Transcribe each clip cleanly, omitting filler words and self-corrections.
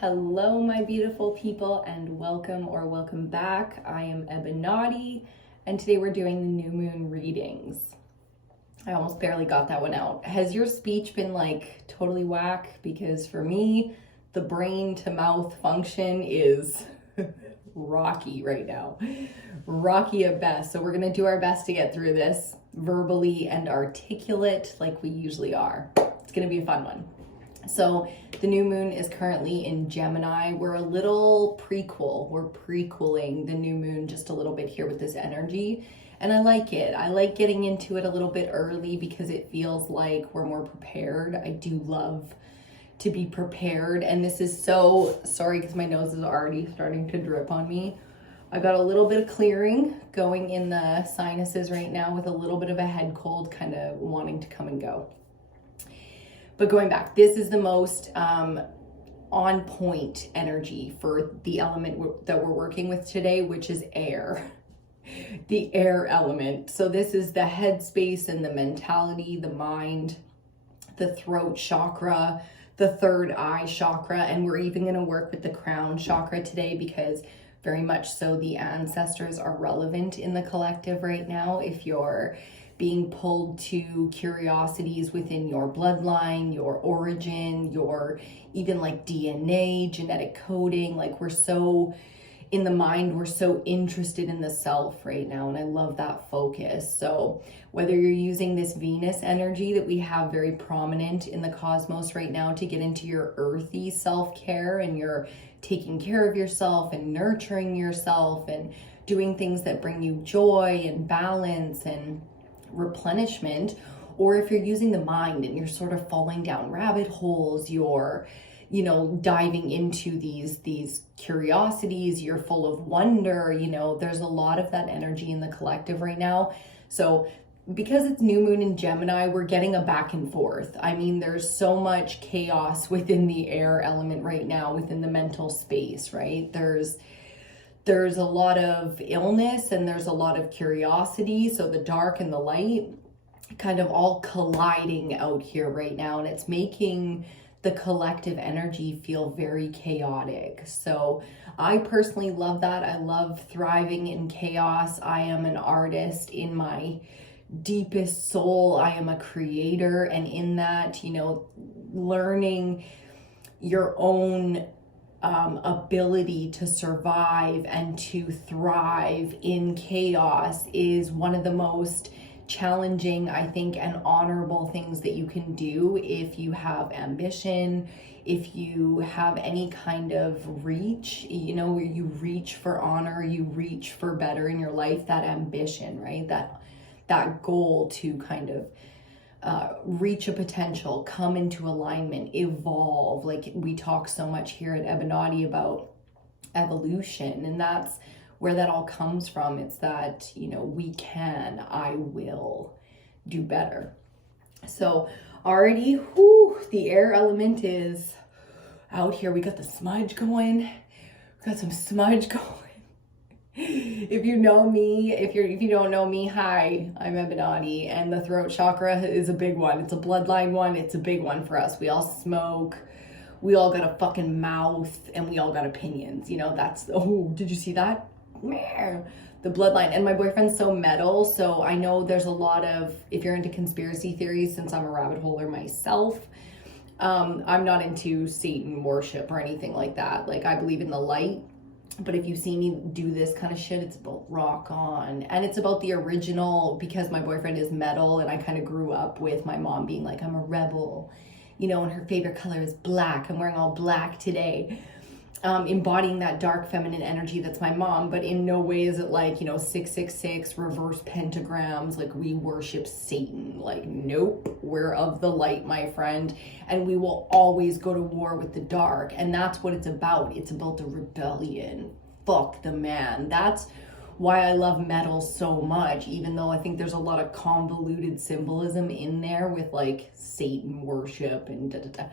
Hello, my beautiful people, and welcome back. I am EBINOTTI, and today we're doing the new moon readings. I almost barely got that one out. Has your speech been like totally whack? Because for me, the brain to mouth function is rocky right now. Rocky at best. So we're gonna do our best to get through this verbally and articulate like we usually are. It's gonna be a fun one. So the new moon is currently in Gemini. We're a little prequel. We're prequeling the new moon just a little bit here with this energy. And I like it. I like getting into it a little bit early because it feels like we're more prepared. I do love to be prepared. And this is so, sorry because my nose is already starting to drip on me. I've got a little bit of clearing going in the sinuses right now with a little bit of a head cold kind of wanting to come and go. But going back, this is the most on point energy for the element that we're working with today, which is air, the air element. So this is the headspace and the mentality, the mind, the throat chakra, the third eye chakra. And we're even going to work with the crown chakra today because very much so the ancestors are relevant in the collective right now. If you're being pulled to curiosities within your bloodline, your origin, your even like DNA, genetic coding, like we're so in the mind, we're so interested in the self right now. And I love that focus. So whether you're using this Venus energy that we have very prominent in the cosmos right now to get into your earthy self-care and you're taking care of yourself and nurturing yourself and doing things that bring you joy and balance and replenishment, or if you're using the mind and you're sort of falling down rabbit holes, you're diving into these curiosities, you're full of wonder, there's a lot of that energy in the collective right now. So because it's new moon in Gemini, we're getting a back and forth. I mean, there's so much chaos within the air element right now, within the mental space, right? There's a lot of illness and there's a lot of curiosity. So the dark and the light kind of all colliding out here right now. And it's making the collective energy feel very chaotic. So I personally love that. I love thriving in chaos. I am an artist in my deepest soul. I am a creator. And in that, learning your own ability to survive and to thrive in chaos is one of the most challenging, I think, and honorable things that you can do if you have ambition, if you have any kind of reach, where you reach for honor, you reach for better in your life, that ambition, right? That goal to kind of reach a potential, come into alignment, evolve. Like we talk so much here at EBINOTTI about evolution, and that's where that all comes from. It's that, I will do better. So already, the air element is out here. We got the smudge going. We got some smudge going. If you know me, if you don't know me, hi, I'm EBINOTTI, and the throat chakra is a big one. It's a bloodline one. It's a big one for us. We all smoke. We all got a fucking mouth, and we all got opinions. Did you see that? The bloodline. And my boyfriend's so metal, so I know there's a lot of, if you're into conspiracy theories, since I'm a rabbit holer myself, I'm not into Satan worship or anything like that. Like I believe in the light. But if you see me do this kind of shit, it's about rock on. And it's about the original, because my boyfriend is metal and I kind of grew up with my mom being like, I'm a rebel, and her favorite color is black. I'm wearing all black today. Embodying that dark feminine energy that's my mom, but in no way is it like, 666, reverse pentagrams, like we worship Satan. Like, nope, we're of the light, my friend, and we will always go to war with the dark. And that's what it's about. It's about the rebellion. Fuck the man. That's why I love metal so much, even though I think there's a lot of convoluted symbolism in there with like Satan worship and da-da-da.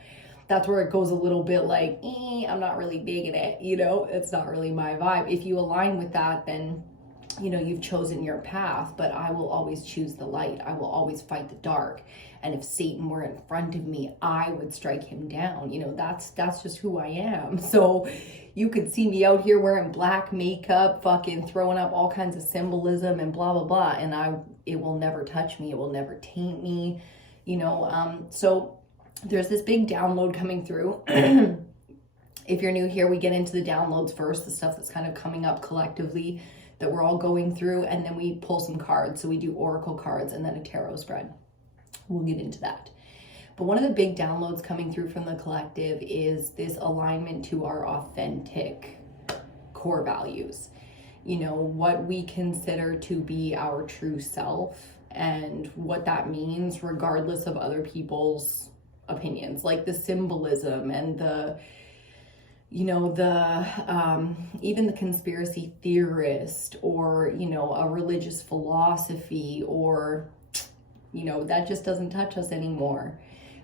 That's where it goes a little bit like, I'm not really digging it, it's not really my vibe. If you align with that, then, you've chosen your path, but I will always choose the light. I will always fight the dark. And if Satan were in front of me, I would strike him down. You know, that's just who I am. So you could see me out here wearing black makeup, fucking throwing up all kinds of symbolism and blah, blah, blah. And it will never touch me. It will never taint me, you know. So there's this big download coming through. If you're new here, we get into the downloads first, the stuff that's kind of coming up collectively that we're all going through. And then we pull some cards. So we do oracle cards and then a tarot spread. We'll get into that. But one of the big downloads coming through from the collective is this alignment to our authentic core values. You know, what we consider to be our true self and what that means regardless of other people's opinions, like the symbolism and the, you know, even the conspiracy theorist or, you know, a religious philosophy or, you know, that just doesn't touch us anymore.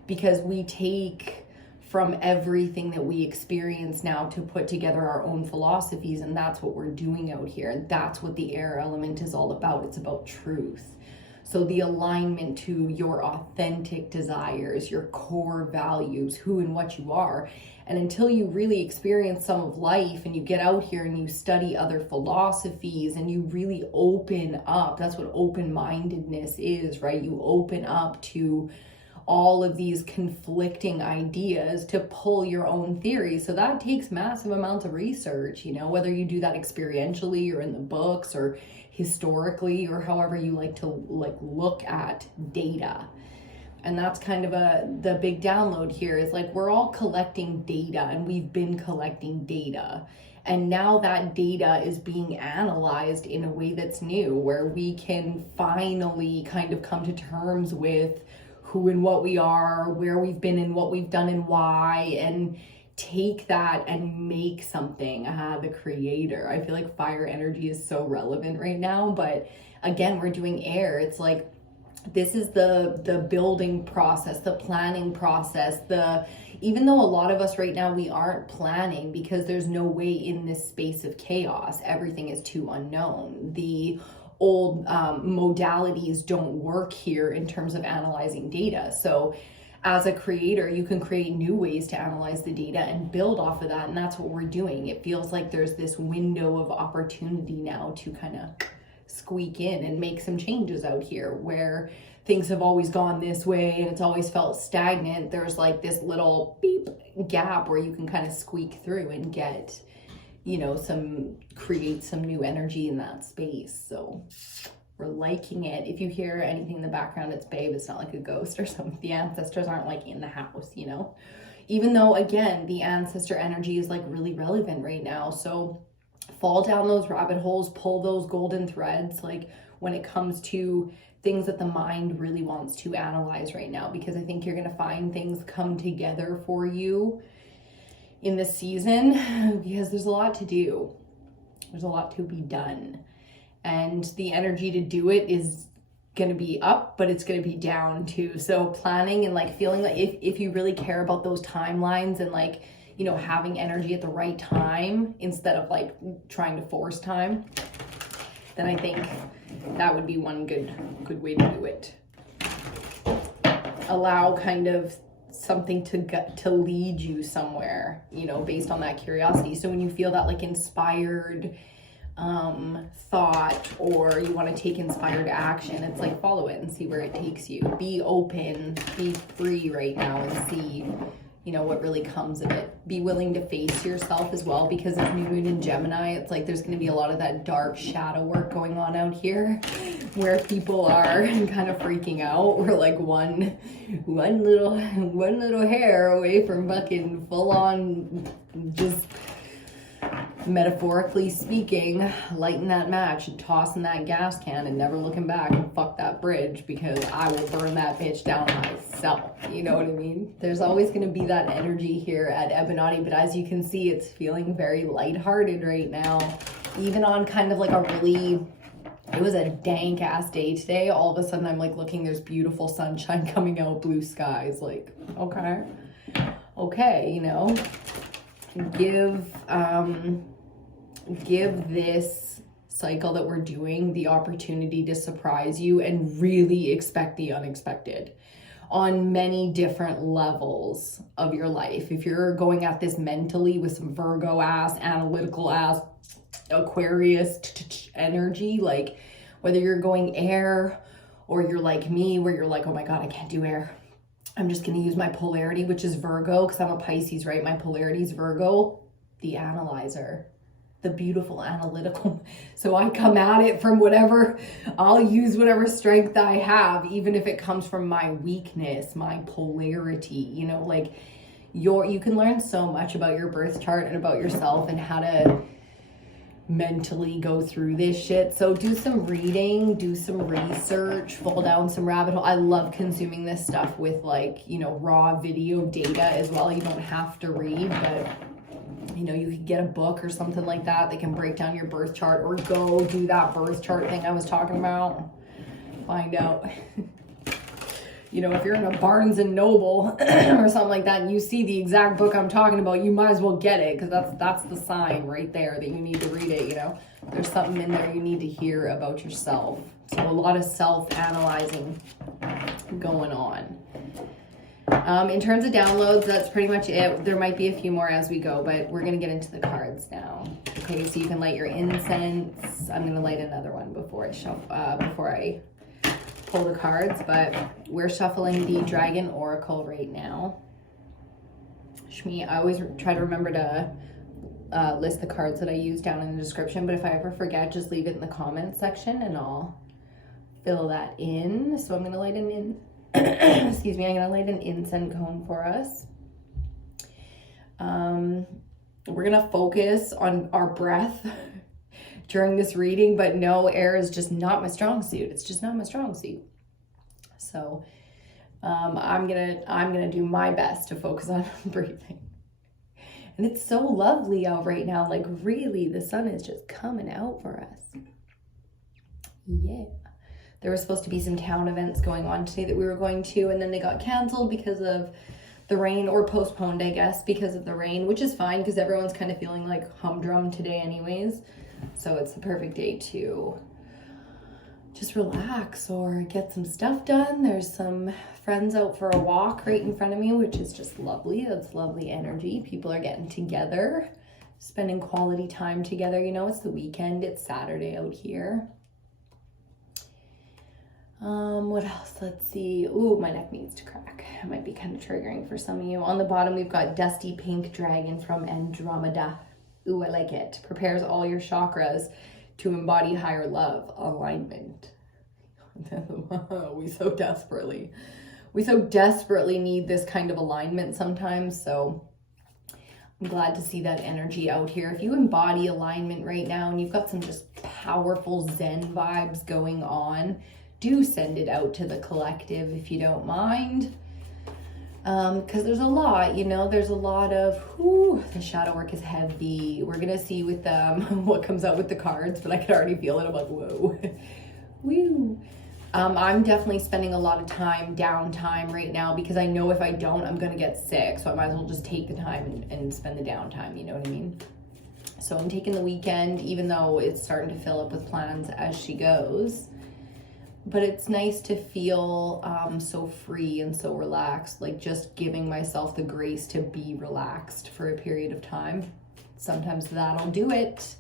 Because we take from everything that we experience now to put together our own philosophies, and that's what we're doing out here. That's what the air element is all about. It's about truth. So the alignment to your authentic desires, your core values, who and what you are. And until you really experience some of life and you get out here and you study other philosophies and you really open up, that's what open-mindedness is, right? You open up to all of these conflicting ideas to pull your own theories. So that takes massive amounts of research, you know, whether you do that experientially or in the books or historically or however you like to look at data. And that's kind of the big download here is like we're all collecting data and we've been collecting data. And now that data is being analyzed in a way that's new, where we can finally kind of come to terms with who and what we are, where we've been and what we've done and why, and take that and make something. The creator. I feel like fire energy is so relevant right now, but again, we're doing air. It's like, this is the building process, the planning process, even though a lot of us right now, we aren't planning because there's no way in this space of chaos, everything is too unknown. The old modalities don't work here in terms of analyzing data. So as a creator, you can create new ways to analyze the data and build off of that. And that's what we're doing. It feels like there's this window of opportunity now to kind of squeak in and make some changes out here where things have always gone this way and it's always felt stagnant. There's like this little beep gap where you can kind of squeak through and get, you know, create some new energy in that space. So we're liking it. If you hear anything in the background, it's babe. It's not like a ghost or something. The ancestors aren't like in the house, you know, even though again, the ancestor energy is like really relevant right now. So fall down those rabbit holes, pull those golden threads, like when it comes to things that the mind really wants to analyze right now, because I think you're going to find things come together for you in this season because there's a lot to do. There's a lot to be done. And the energy to do it is going to be up, but it's going to be down too. So planning and like feeling like if you really care about those timelines and like, you know, having energy at the right time instead of like trying to force time, then I think that would be one good way to do it. Allow kind of something to lead you somewhere, you know, based on that curiosity. So when you feel that like inspired thought or you want to take inspired action, it's like follow it and see where it takes you. Be open, be free right now and see, you know, what really comes of it. Be willing to face yourself as well, because of new moon in Gemini, it's like there's going to be a lot of that dark shadow work going on out here where people are kind of freaking out. We're like one little hair away from fucking full on, just metaphorically speaking, lighting that match and tossing that gas can and never looking back and fuck that bridge, because I will burn that bitch down myself. You know what I mean? There's always going to be that energy here at EBINOTTI, but as you can see, it's feeling very lighthearted right now. Even on kind of like a really, it was a dank ass day today. All of a sudden I'm like looking, there's beautiful sunshine coming out, blue skies, like, okay, you know, give this cycle that we're doing the opportunity to surprise you and really expect the unexpected. on many different levels of your life. If you're going at this mentally with some Virgo ass, analytical ass, Aquarius energy, like whether you're going air or you're like me where you're like, oh my God, I can't do air. I'm just going to use my polarity, which is Virgo, because I'm a Pisces, right? My polarity is Virgo, the analyzer, the beautiful analytical. So I come at it from whatever, I'll use whatever strength I have, even if it comes from my weakness, my polarity, you know, like you can learn so much about your birth chart and about yourself and how to mentally go through this shit. So do some reading, do some research, fall down some rabbit hole. I love consuming this stuff with like, you know, raw video data as well. You don't have to read, but you know, you could get a book or something like that that can break down your birth chart, or go do that birth chart thing I was talking about. Find out. You know, if you're in a Barnes and Noble or something like that and you see the exact book I'm talking about, you might as well get it, because that's the sign right there that you need to read it, you know. There's something in there you need to hear about yourself. So a lot of self-analyzing going on. In terms of downloads, that's pretty much it. There might be a few more as we go, but we're going to get into the cards now. Okay, so you can light your incense. I'm going to light another one before I pull the cards, but we're shuffling the Dragon Oracle right now. Shmi, I always try to remember to list the cards that I use down in the description, but if I ever forget, just leave it in the comments section and I'll fill that in. So I'm going to light excuse me, I'm going to light an incense cone for us. We're going to focus on our breath during this reading, but no, air is just not my strong suit. It's just not my strong suit. So I'm gonna do my best to focus on breathing. And it's so lovely out right now. Like really, the sun is just coming out for us. Yeah. There were supposed to be some town events going on today that we were going to, and then they got canceled because of the rain, or postponed, I guess, because of the rain, which is fine because everyone's kind of feeling like humdrum today anyways. So it's the perfect day to just relax or get some stuff done. There's some friends out for a walk right in front of me, which is just lovely. That's lovely energy. People are getting together, spending quality time together. You know, it's the weekend. It's Saturday out here. What else? Let's see. Ooh, my neck needs to crack. It might be kind of triggering for some of you. On the bottom, we've got Dusty Pink Dragon from Andromeda. Ooh, I like it. Prepares all your chakras to embody higher love. Alignment. we so desperately need this kind of alignment sometimes. So I'm glad to see that energy out here. If you embody alignment right now and you've got some just powerful Zen vibes going on, do send it out to the collective if you don't mind. Because there's a lot, you know, there's a lot of, the shadow work is heavy. We're going to see with what comes out with the cards, but I can already feel it. I'm like, whoa. Woo. I'm definitely spending a lot of downtime right now, because I know if I don't, I'm going to get sick. So I might as well just take the time and spend the downtime, you know what I mean? So I'm taking the weekend, even though it's starting to fill up with plans as she goes. But it's nice to feel so free and so relaxed, like just giving myself the grace to be relaxed for a period of time. Sometimes that'll do it.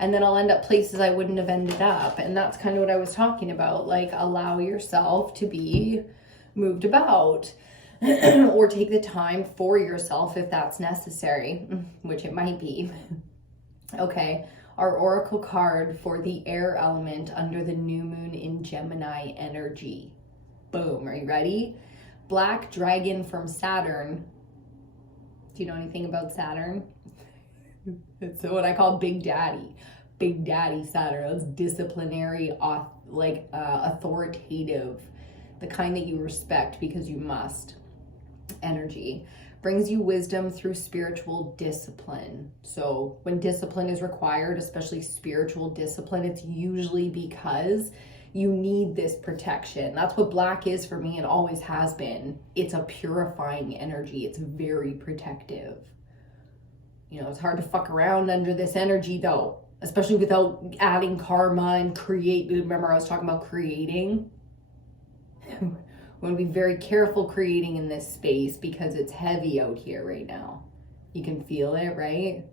And then I'll end up places I wouldn't have ended up. And that's kind of what I was talking about. Like, allow yourself to be moved about or take the time for yourself if that's necessary, which it might be. Okay. Our oracle card for the air element under the new moon in Gemini energy. Boom. Are you ready? Black dragon from Saturn. Do you know anything about Saturn? It's what I call Big Daddy. Big Daddy Saturn. That's disciplinary, authoritative. The kind that you respect because you must. Energy. Brings you wisdom through spiritual discipline. So when discipline is required, especially spiritual discipline, it's usually because you need this protection. That's what black is for me and always has been. It's a purifying energy. It's very protective. You know, it's hard to fuck around under this energy though, especially without adding karma and remember I was talking about creating? We want to be very careful creating in this space because it's heavy out here right now. You can feel it, right?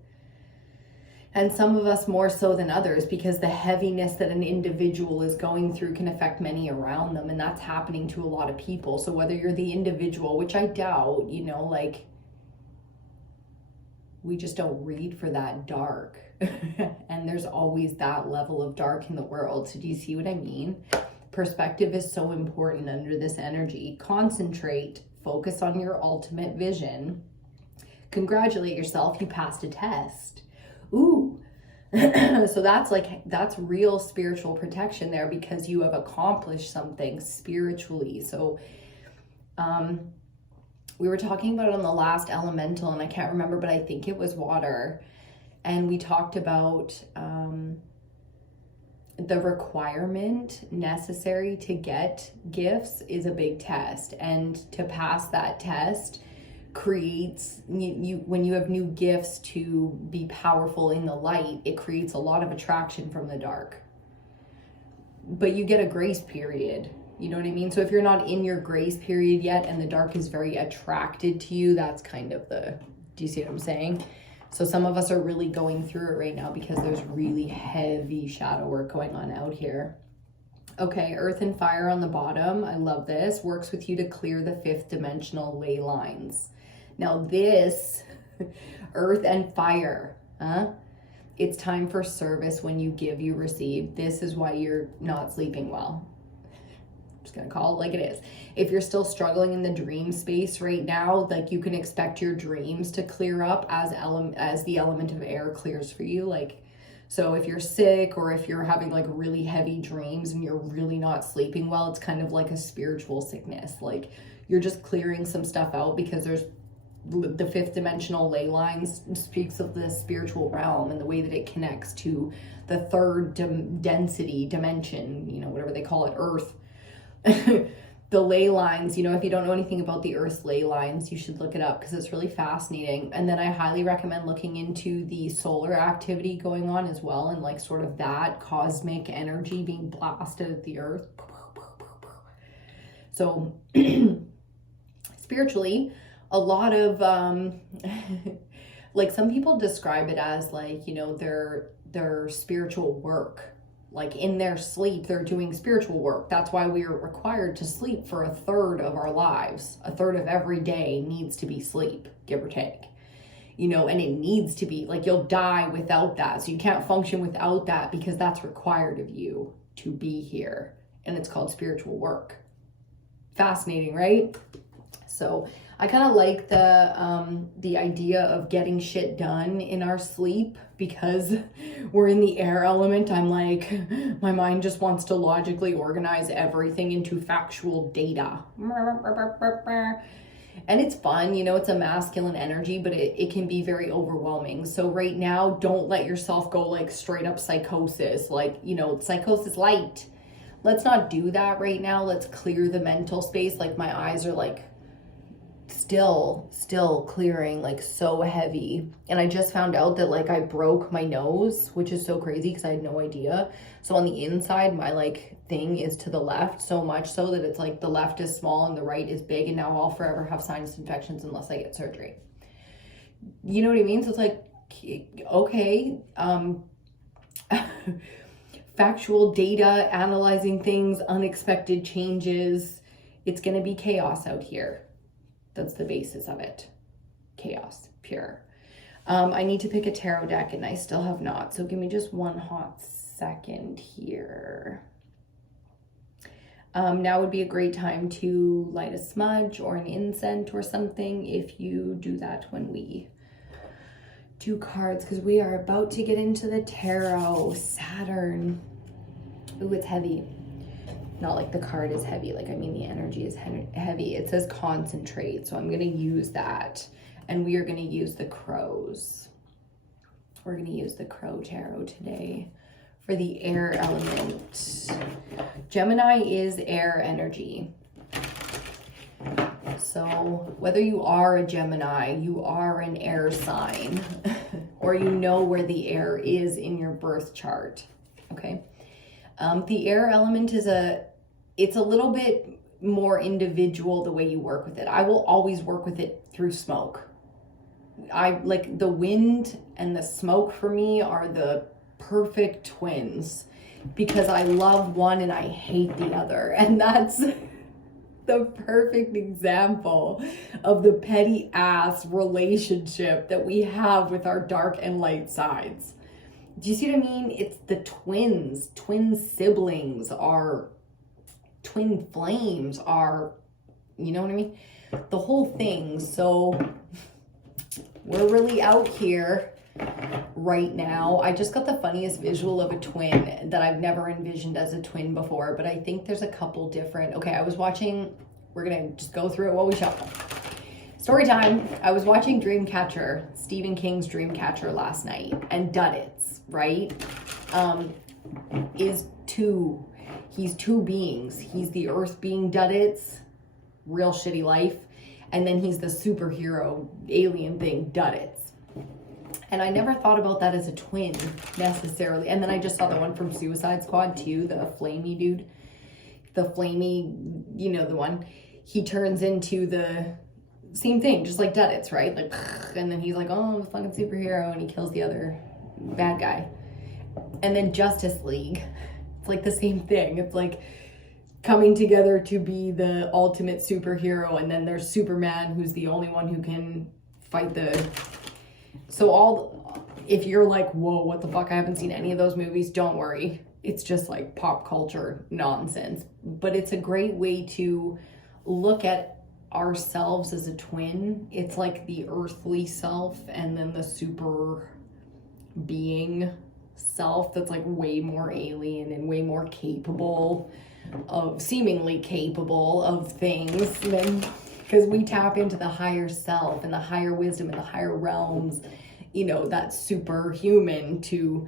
And some of us more so than others, because the heaviness that an individual is going through can affect many around them. And that's happening to a lot of people. So whether you're the individual, which I doubt, you know, like, we just don't read for that dark. And there's always that level of dark in the world. So do you see what I mean? Perspective is so important under this energy. Concentrate, focus on your ultimate vision. Congratulate yourself, you passed a test. Ooh. So that's real spiritual protection there, because you have accomplished something spiritually. So we were talking about it on the last elemental, and I can't remember, but I think it was water. And we talked about the requirement necessary to get gifts is a big test. And to pass that test creates, when you have new gifts to be powerful in the light, it creates a lot of attraction from the dark. But you get a grace period. You know what I mean? So if you're not in your grace period yet and the dark is very attracted to you, that's kind of do you see what I'm saying? So some of us are really going through it right now because there's really heavy shadow work going on out here. Okay, earth and fire on the bottom. I love this. Works with you to clear the 5th dimensional ley lines. Now this, earth and fire, it's time for service. When you give, you receive. This is why you're not sleeping well. I'm just gonna call it like it is. If you're still struggling in the dream space right now, like, you can expect your dreams to clear up as the element of air clears for you. Like, so if you're sick or if you're having like really heavy dreams and you're really not sleeping well, it's kind of like a spiritual sickness. Like, you're just clearing some stuff out, because there's the 5th dimensional ley lines speaks of the spiritual realm and the way that it connects to the 3rd density dimension, you know, whatever they call it, earth. The ley lines, you know, if you don't know anything about the earth's ley lines, you should look it up, because it's really fascinating. And then I highly recommend looking into the solar activity going on as well, and like sort of that cosmic energy being blasted at the earth. So spiritually, a lot of like, some people describe it as like, you know, their spiritual work. Like, in their sleep, they're doing spiritual work. That's why we are required to sleep for 1/3 of our lives. 1/3 of every day needs to be sleep, give or take. You know, and it needs to be, like, you'll die without that. So you can't function without that, because that's required of you to be here. And it's called spiritual work. Fascinating, right? So I kind of like the idea of getting shit done in our sleep, because we're in the air element. I'm like, my mind just wants to logically organize everything into factual data. And it's fun, you know, it's a masculine energy, but it can be very overwhelming. So right now, don't let yourself go like straight up psychosis, like, you know, psychosis light. Let's not do that right now. Let's clear the mental space. Like, my eyes are like still clearing, like, so heavy. And I just found out that, like, I broke my nose, which is so crazy because I had no idea. So on the inside, my like thing is to the left, so much so that it's like the left is small and the right is big, and now I'll forever have sinus infections unless I get surgery. You know what I mean? So it's like, okay, factual data, analyzing things, unexpected changes. It's gonna be chaos out here. That's the basis of it. Chaos, pure. I need to pick a tarot deck, and I still have not. So give me just one hot second here. Now would be a great time to light a smudge or an incense or something, if you do that when we do cards, because we are about to get into the tarot. Saturn. Ooh, it's heavy. Not like the card is heavy, like, I mean the energy is heavy. It says concentrate, so I'm going to use that. And we are going to use the crows. We're going to use the crow tarot today for the air element. Gemini is air energy. So whether you are a Gemini, you are an air sign, or you know where the air is in your birth chart, okay? The air element is it's a little bit more individual the way you work with it. I will always work with it through smoke. I like the wind and the smoke for me are the perfect twins because I love one and I hate the other. And that's the perfect example of the petty ass relationship that we have with our dark and light sides. Do you see what I mean? It's the twins. Twin siblings are, twin flames are, you know what I mean? The whole thing. So we're really out here right now. I just got the funniest visual of a twin that I've never envisioned as a twin before, but I think there's a couple different. Okay, I was watching, we're gonna just go through it while we shuffle. Story time. I was watching Dreamcatcher, Stephen King's Dreamcatcher last night, and Duddits, right? He's two beings. He's the earth being Duddits, real shitty life, and then he's the superhero alien thing, Duddits. And I never thought about that as a twin necessarily. And then I just saw the one from Suicide Squad too, the flamey dude, the flamey, you know, the one. He turns into the same thing, just like Duddits, right? Like, and then he's like, oh, I'm a fucking superhero, and he kills the other bad guy. And then Justice League, it's like the same thing. It's like coming together to be the ultimate superhero, and then there's Superman, who's the only one who can fight the... So if you're like, whoa, what the fuck, I haven't seen any of those movies, don't worry. It's just like pop culture nonsense. But it's a great way to look at ourselves as a twin. It's like the earthly self and then the super being self that's like way more alien and way more capable of, seemingly capable of things than, because we tap into the higher self and the higher wisdom and the higher realms, you know, that superhuman, to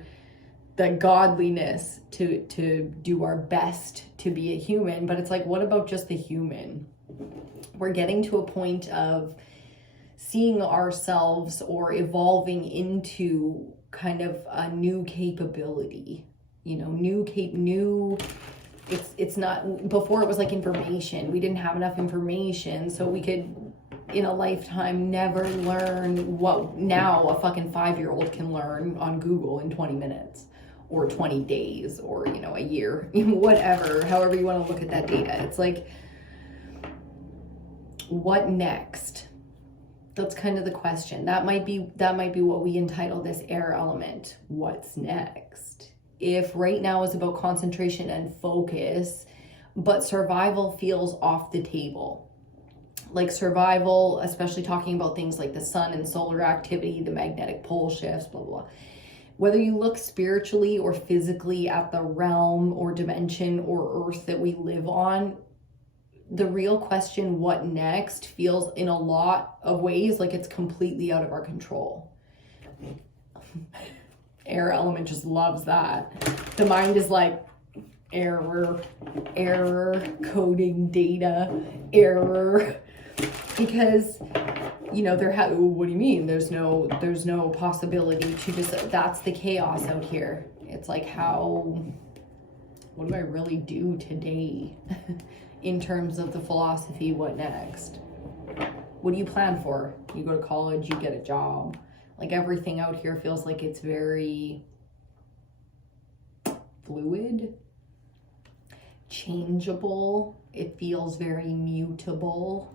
the godliness, to do our best to be a human. But it's like, what about just the human? We're getting to a point of seeing ourselves or evolving into kind of a new capability, you know, it's not, before it was like information. We didn't have enough information, so we could, in a lifetime, never learn what now a fucking 5-year-old can learn on Google in 20 minutes or 20 days or, you know, a year, whatever, however you want to look at that data. It's like, what next? That's kind of the question. That might be what we entitle this air element. What's next? If right now is about concentration and focus, but survival feels off the table. Like survival, especially talking about things like the sun and solar activity, the magnetic pole shifts, blah, blah, blah. Whether you look spiritually or physically at the realm or dimension or earth that we live on, the real question, what next, feels in a lot of ways like it's completely out of our control. Air element just loves that. The mind is like, error, coding data, error. Because, you know, what do you mean? There's no possibility to just, that's the chaos out here. It's like, what do I really do today? In terms of the philosophy, what next? What do you plan for? You go to college, you get a job. Like everything out here feels like it's very fluid, changeable. It feels very mutable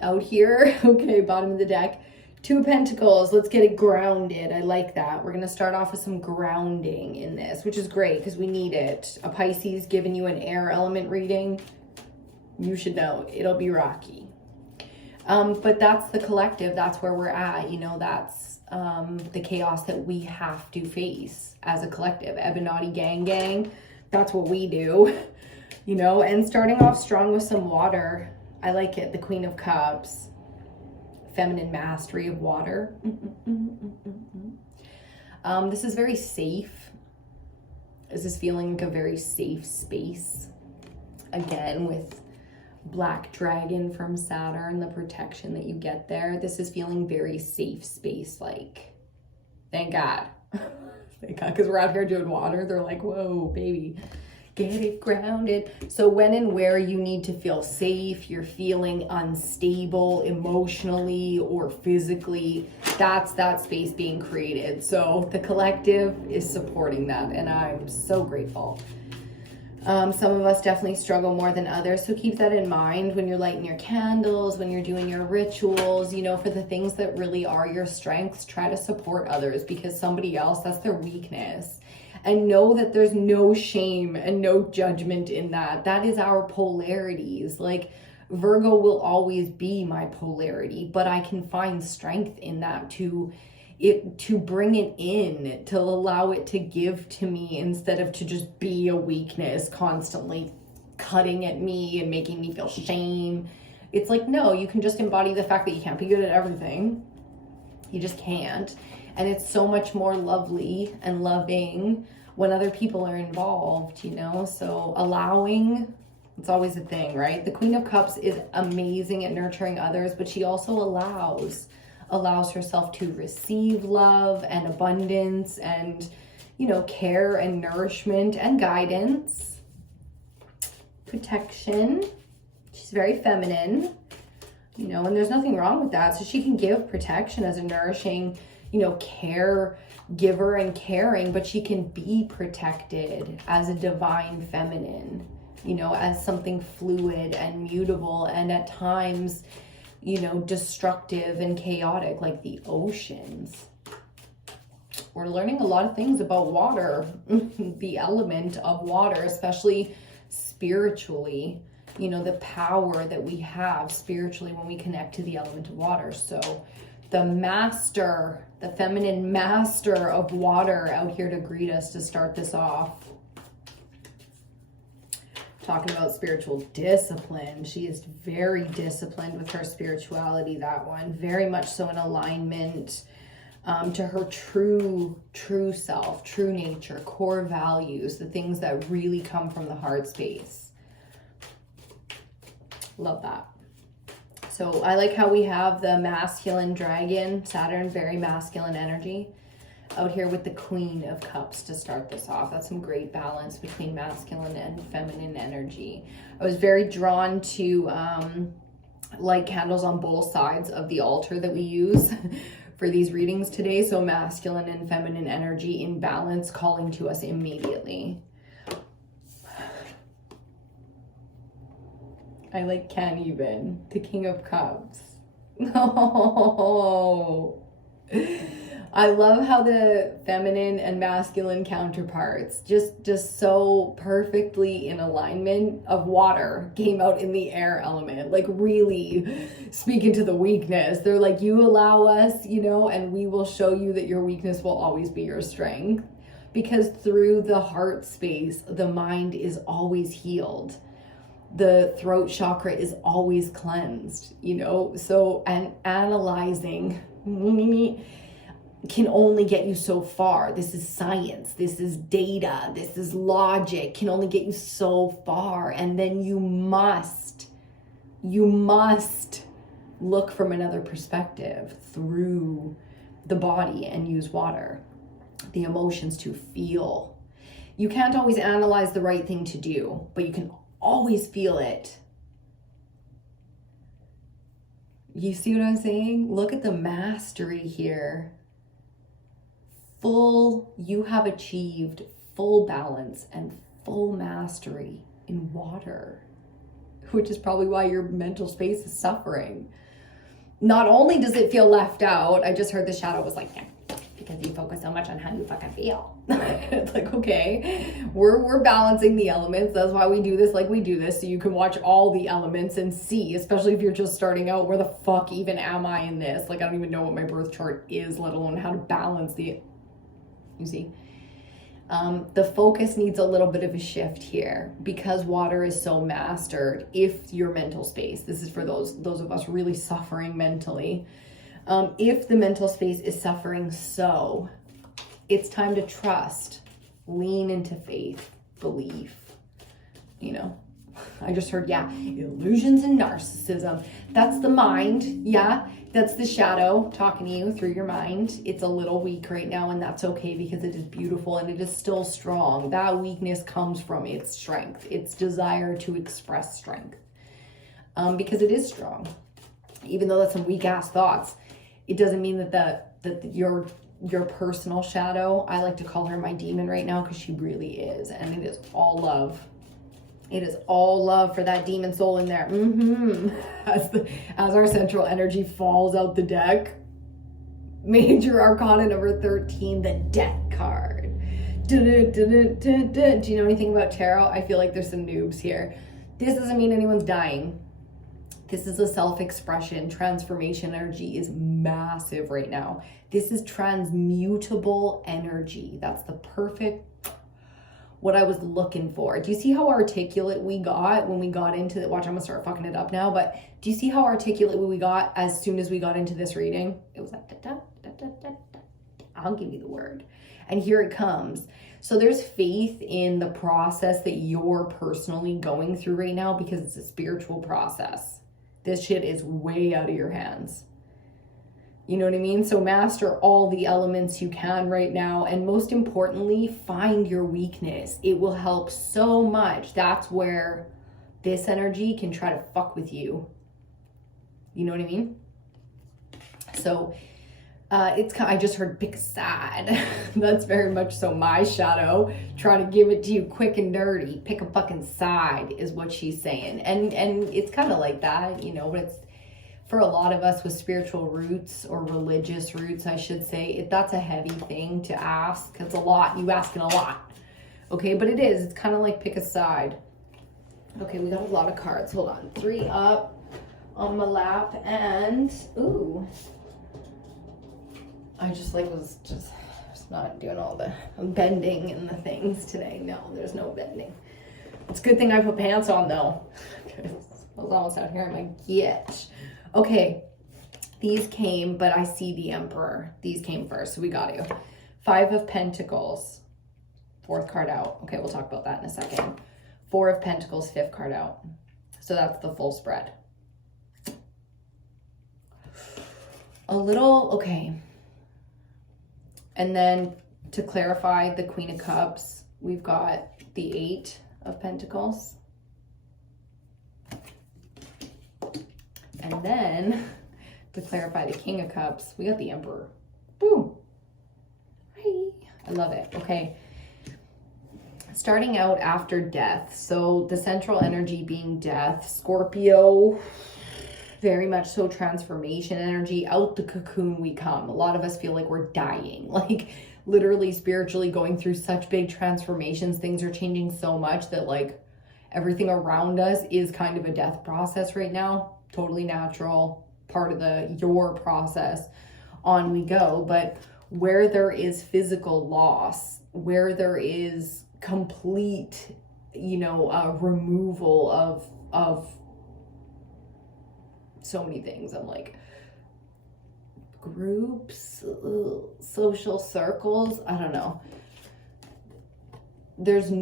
out here. Okay, bottom of the deck. 2 of Pentacles. Let's get it grounded. I like that. We're going to start off with some grounding in this, which is great because we need it. A Pisces giving you an air element reading. You should know it'll be rocky. But that's the collective. That's where we're at. You know, that's the chaos that we have to face as a collective. EBINOTTI gang. That's what we do. You know, and starting off strong with some water. I like it. The Queen of Cups. Feminine mastery of water. This is very safe. This is feeling like a very safe space. Again, with Black Dragon from Saturn, the protection that you get there. This is feeling very safe space, like, thank God. Thank God, because we're out here doing water. They're like, whoa, baby, Get it grounded. So when and where you need to feel safe, you're feeling unstable emotionally or physically, that's that space being created. So the collective is supporting that, and I'm so grateful. Some of us definitely struggle more than others, so keep that in mind when you're lighting your candles, when you're doing your rituals, you know, for the things that really are your strengths. Try to support others, because somebody else, that's their weakness. And know that there's no shame and no judgment in that. That is our polarities. Like, Virgo will always be my polarity, but I can find strength in that to bring it in, to allow it to give to me instead of to just be a weakness constantly cutting at me and making me feel shame. It's like, no, you can just embody the fact that you can't be good at everything. You just can't. And it's so much more lovely and loving when other people are involved, you know? So allowing, it's always a thing, right? The Queen of Cups is amazing at nurturing others, but she also allows herself to receive love and abundance and, you know, care and nourishment and guidance. Protection. She's very feminine, you know, and there's nothing wrong with that. So she can give protection as a nourishing, you know, care giver and caring, but she can be protected as a divine feminine, you know, as something fluid and mutable and at times, you know, destructive and chaotic, like the oceans. We're learning a lot of things about water, the element of water, especially spiritually, you know, the power that we have spiritually when we connect to the element of water. So the master, the feminine master of water out here to greet us to start this off. Talking about spiritual discipline. She is very disciplined with her spirituality, that one. Very much so in alignment to her true self, true nature, core values, the things that really come from the heart space. Love that. So I like how we have the masculine dragon, Saturn, very masculine energy. Out here with the Queen of Cups to start this off. That's some great balance between masculine and feminine energy. I was very drawn to light candles on both sides of the altar that we use for these readings today. So masculine and feminine energy in balance, calling to us immediately. I like can't even. The King of Cups. Oh. I love how the feminine and masculine counterparts just so perfectly in alignment of water came out in the air element, like really speaking to the weakness. They're like, you allow us, you know, and we will show you that your weakness will always be your strength, because through the heart space, the mind is always healed. The throat chakra is always cleansed, you know, so, and analyzing can only get you so far. This is science, this is data, this is logic, can only get you so far. And then you must look from another perspective through the body and use water, the emotions to feel. You can't always analyze the right thing to do, but you can always feel it. You see what I'm saying? Look at the mastery here. You have achieved full balance and full mastery in water, which is probably why your mental space is suffering. Not only does it feel left out, I just heard the shadow was like, yeah, because you focus so much on how you fucking feel. It's like, okay, we're balancing the elements. That's why we do this like we do this, so you can watch all the elements and see, especially if you're just starting out, where the fuck even am I in this? Like, I don't even know what my birth chart is, let alone how to balance you see. The focus needs a little bit of a shift here, because water is so mastered. If your mental space, this is for those of us really suffering mentally, if the mental space is suffering, so it's time to trust, lean into faith, belief, you know. I just heard, yeah, illusions and narcissism. That's the mind, yeah. That's the shadow talking to you through your mind. It's a little weak right now, and that's okay because it is beautiful and it is still strong. That weakness comes from its strength, its desire to express strength, because it is strong. Even though that's some weak ass thoughts, it doesn't mean that your personal shadow, I like to call her my demon right now because she really is, and it is all love. It is all love for that demon soul in there. As our central energy falls out the deck, Major Arcana number 13, the Death card. Do you know anything about tarot? I feel like there's some noobs here. This doesn't mean anyone's dying. This is a self-expression. Transformation energy is massive right now. This is transmutable energy. That's the perfect, what I was looking for. Do you see how articulate we got when we got into the, watch, I'm gonna start fucking it up now, but do you see how articulate we got as soon as we got into this reading? It was like, da, da, da, da, da, da. I'll give you the word. And here it comes. So there's faith in the process that you're personally going through right now because it's a spiritual process. This shit is way out of your hands. You know what I mean? So master all the elements you can right now. And most importantly, find your weakness. It will help so much. That's where this energy can try to fuck with you. You know what I mean? So I just heard pick a side. That's very much so my shadow. Try to give it to you quick and dirty. Pick a fucking side is what she's saying. And it's kind of like that, you know, but it's, for a lot of us with spiritual roots or religious roots, I should say, that's a heavy thing to ask. It's a lot. You asking a lot. Okay, but it is. It's kind of like pick a side. Okay, we got a lot of cards. Hold on. 3 up on my lap and, ooh. I just was not doing all the bending and the things today. No, there's no bending. It's a good thing I put pants on though. I was almost out here in my gitch. Okay, these came, but I see the Emperor. These came first, so we got to. 5 of Pentacles, 4th card out. Okay, we'll talk about that in a second. 4 of Pentacles, 5th card out. So that's the full spread. A little, okay. And then to clarify the Queen of Cups, we've got the 8 of Pentacles. And then, to clarify the King of Cups, we got the Emperor. Boom. Hi. I love it. Okay. Starting out after death. So the central energy being death. Scorpio, very much so transformation energy. Out the cocoon we come. A lot of us feel like we're dying. Like literally spiritually going through such big transformations. Things are changing so much that like everything around us is kind of a death process right now. Totally natural, part of your process. On we go. But where there is physical loss, where there is complete, you know, removal of so many things. I'm like, groups, social circles, I don't know. There's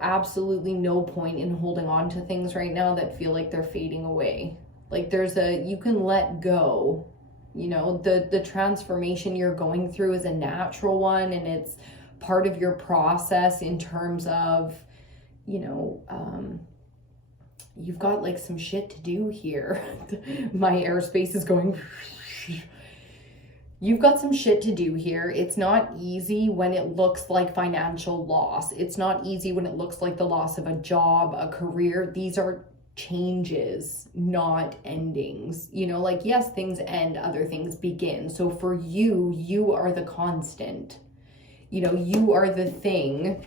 absolutely no point in holding on to things right now that feel like they're fading away. Like you can let go, you know, the transformation you're going through is a natural one and it's part of your process in terms of, you know, you've got like some shit to do here. My airspace is going. You've got some shit to do here. It's not easy when it looks like financial loss. It's not easy when it looks like the loss of a job, a career. These are changes, not endings. You know, like, yes, things end, other things begin. So for you are the constant. You know, you are the thing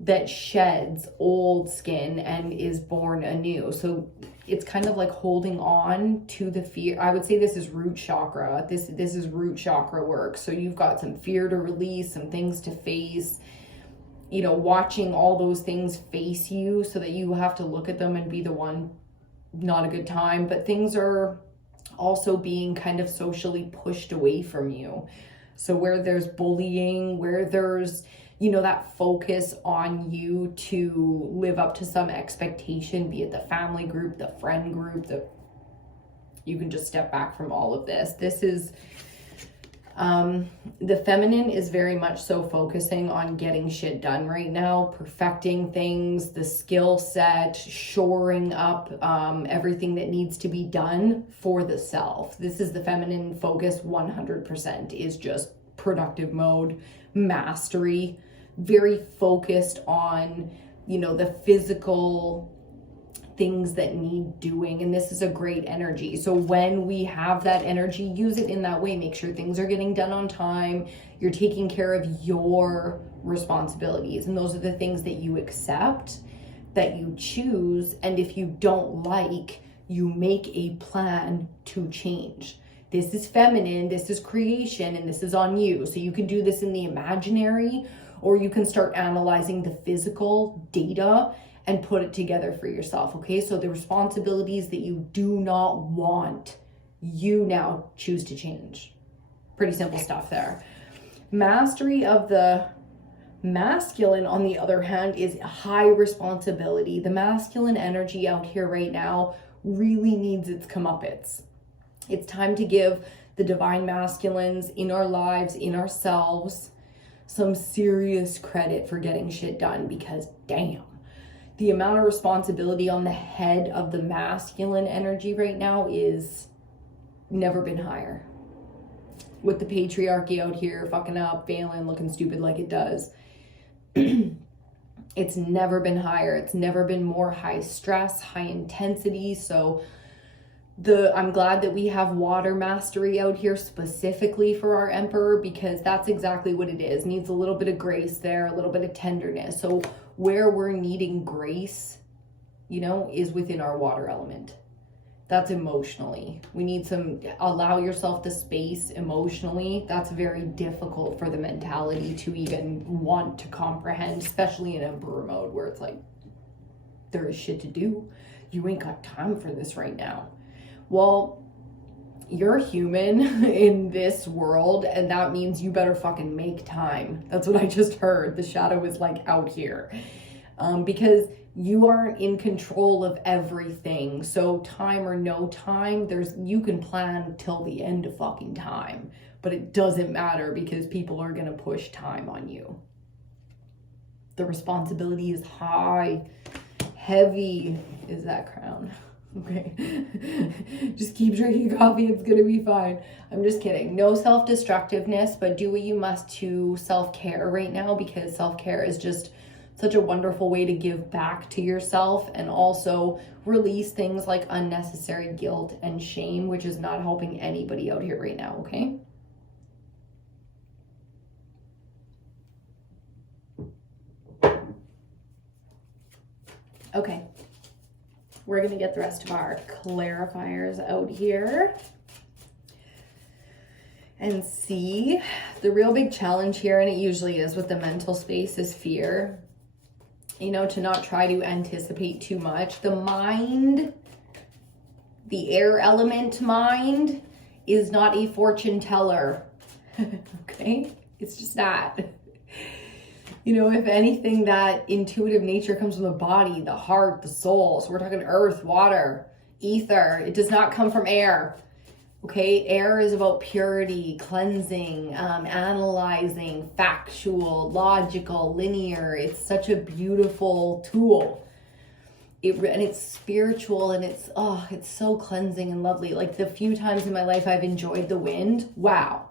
that sheds old skin and is born anew. So it's kind of like holding on to the fear. I would say this is root chakra. This is root chakra work. So you've got some fear to release, some things to face, you know, watching all those things face you so that you have to look at them and be the one, not a good time. But things are also being kind of socially pushed away from you. So where there's bullying, where there's, you know, that focus on you to live up to some expectation, be it the family group, the friend group, You can just step back from all of this. This is, the feminine is very much so focusing on getting shit done right now, perfecting things, the skill set, shoring up everything that needs to be done for the self. This is the feminine focus 100%, is just productive mode, mastery, very focused on, you know, the physical things that need doing. And this is a great energy. So when we have that energy, use it in that way. Make sure things are getting done on time. You're taking care of your responsibilities. And those are the things that you accept, that you choose. And if you don't like, you make a plan to change. This is feminine, this is creation, and this is on you. So you can do this in the imaginary, or you can start analyzing the physical data and put it together for yourself, okay? So the responsibilities that you do not want, you now choose to change. Pretty simple stuff there. Mastery of the masculine, on the other hand, is high responsibility. The masculine energy out here right now really needs its comeuppance. It's time to give the divine masculines in our lives, in ourselves, some serious credit for getting shit done, because damn, the amount of responsibility on the head of the masculine energy right now is never been higher. With the patriarchy out here fucking up, failing, looking stupid like it does, it's never been higher. It's never been more high stress, high intensity. So I'm glad that we have water mastery out here specifically for our emperor, because that's exactly what it is. Needs a little bit of grace there, a little bit of tenderness. So where we're needing grace, you know, is within our water element. That's emotionally. We need allow yourself the space emotionally. That's very difficult for the mentality to even want to comprehend, especially in emperor mode, where it's like, there is shit to do. You ain't got time for this right now. Well, you're human in this world, and that means you better fucking make time. That's what I just heard. The shadow is like out here. Because you aren't in control of everything. So time or no time, you can plan till the end of fucking time, but it doesn't matter, because people are gonna push time on you. The responsibility is high. Heavy is that crown. Okay, just keep drinking coffee, it's gonna be fine. I'm just kidding. No self-destructiveness, but do what you must to self-care right now, because self-care is just such a wonderful way to give back to yourself, and also release things like unnecessary guilt and shame, which is not helping anybody out here right now, okay? Okay. We're going to get the rest of our clarifiers out here and see. The real big challenge here, and it usually is with the mental space, is fear. You know, to not try to anticipate too much. The mind, the air element mind, is not a fortune teller. Okay? It's just not. You know, if anything, that intuitive nature comes from the body, the heart, the soul. So we're talking earth, water, ether. It does not come from air. Okay, air is about purity, cleansing, analyzing, factual, logical, linear. It's such a beautiful tool. And it's spiritual, and it's so cleansing and lovely. Like the few times in my life I've enjoyed the wind, wow.